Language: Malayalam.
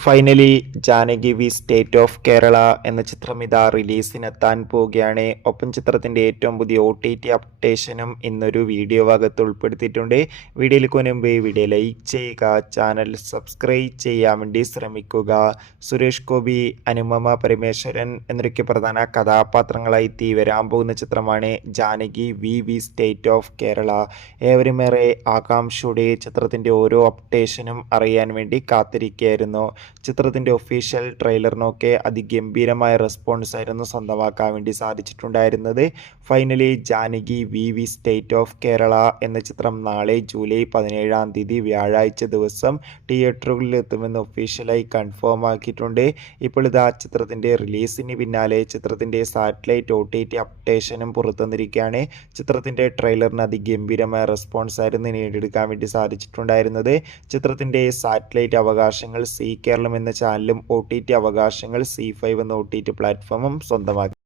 Finally Janaki V state of Kerala എന്ന ചിത്രം ഇതാ റിലീസിനെത്താൻ പോവുകയാണ്. ഒപ്പം ചിത്രത്തിൻ്റെ ഏറ്റവും പുതിയ OTT അപ്ഡേഷനും ഇന്നൊരു വീഡിയോ ഭാഗത്ത് ഉൾപ്പെടുത്തിയിട്ടുണ്ട്. വീഡിയോയിലേക്ക് മുൻപ് വീഡിയോ ലൈക്ക് ചെയ്യുക, ചാനൽ സബ്സ്ക്രൈബ് ചെയ്യാൻ വേണ്ടി ശ്രമിക്കുക. സുരേഷ് ഗോപി, അനുപമ പരമേശ്വരൻ എന്നൊക്കെ പ്രധാന കഥാപാത്രങ്ങളായി വരാൻ പോകുന്ന ചിത്രമാണ് Janaki V state of Kerala. ഏവരുമേറെ ആകാംക്ഷയോടെ ചിത്രത്തിൻ്റെ ഓരോ അപ്ഡേഷനും അറിയാൻ വേണ്ടി കാത്തിരിക്കുകയായിരുന്നു. ചിത്രത്തിൻ്റെ ഒഫീഷ്യൽ ട്രെയിലറിനൊക്കെ അതിഗംഭീരമായ റെസ്പോൺസ് ആയിരുന്നു സ്വന്തമാക്കാൻ വേണ്ടി സാധിച്ചിട്ടുണ്ടായിരുന്നത്. Finally Janaki V state of Kerala എന്ന ചിത്രം നാളെ ജൂലൈ 17 വ്യാഴാഴ്ച ദിവസം തിയേറ്ററുകളിൽ എത്തുമെന്ന് ഒഫീഷ്യലായി കൺഫേം ആക്കിയിട്ടുണ്ട്. ഇപ്പോൾ ഇതാ ചിത്രത്തിൻ്റെ റിലീസിന് പിന്നാലെ ചിത്രത്തിൻ്റെ സാറ്റലൈറ്റ് OTT അപ്ഡേഷനും പുറത്തുവന്നിരിക്കുകയാണ്. ചിത്രത്തിൻ്റെ ട്രെയിലറിന് അതിഗംഭീരമായ റെസ്പോൺസ് ആയിരുന്നു നേടിയെടുക്കാൻ വേണ്ടി സാധിച്ചിട്ടുണ്ടായിരുന്നത്. ചിത്രത്തിൻ്റെ സാറ്റലൈറ്റ് അവകാശങ്ങൾ കേരളം എന്ന ചാനലും OTT അവകാശങ്ങൾ C5 എന്ന OTT പ്ലാറ്റ്ഫോമും സ്വന്തമാക്കി.